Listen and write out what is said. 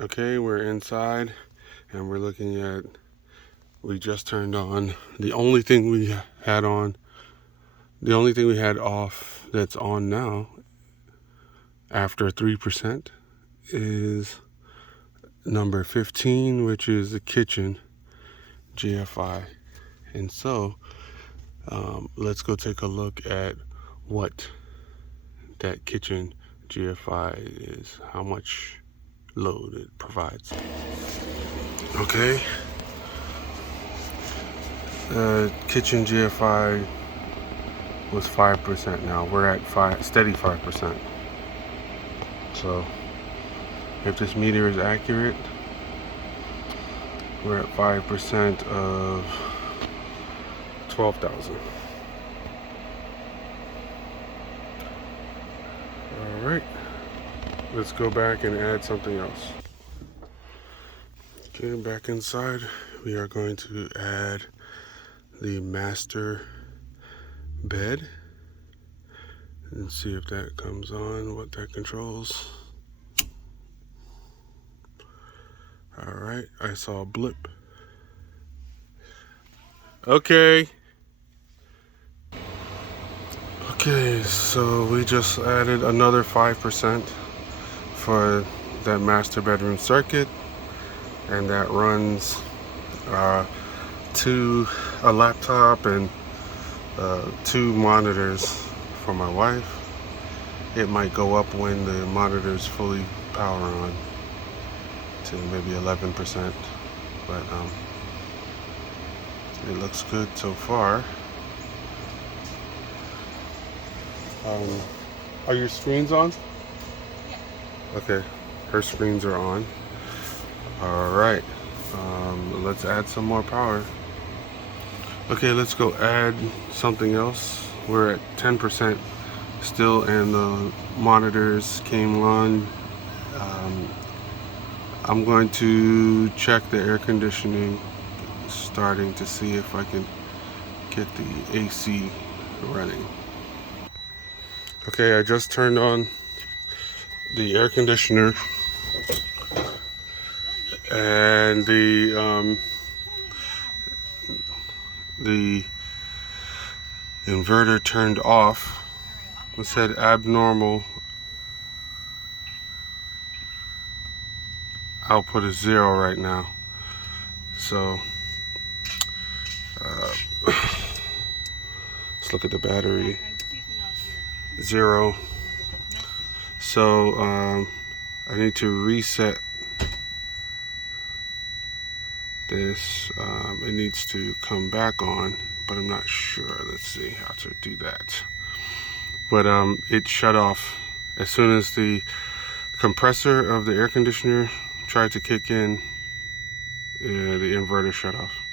Okay, we're inside and we're looking at, we just turned on, the only thing we had off that's on now after 3% is number 15, which is the kitchen GFI. And so let's go take a look at what that kitchen GFI is, how much load it provides. Okay, kitchen GFI was 5%. Now we're at steady 5%. So if this meter is accurate, we're at 5% of 12,000. All right, let's go back and add something else. Okay, back inside, we are going to add the master bed and see if that comes on, what that controls. All right, I saw a blip. Okay, so we just added another 5% for that master bedroom circuit, and that runs to a laptop and 2 monitors for my wife. It might go up when the monitor's fully power on to maybe 11%, but it looks good so far. Are your screens on? Yeah. Okay, her screens are on. All right, let's add some more power. Okay, let's go add something else. We're at 10% still, and the monitors came on. I'm going to check the air conditioning, starting to see if I can get the AC running. Okay, I just turned on the air conditioner, and the inverter turned off. It said abnormal. Output is 0 right now. So let's look at the battery. 0. So I need to reset this. It needs to come back on, but I'm not sure. Let's see how to do that. But it shut off as soon as the compressor of the air conditioner tried to kick in. The inverter shut off.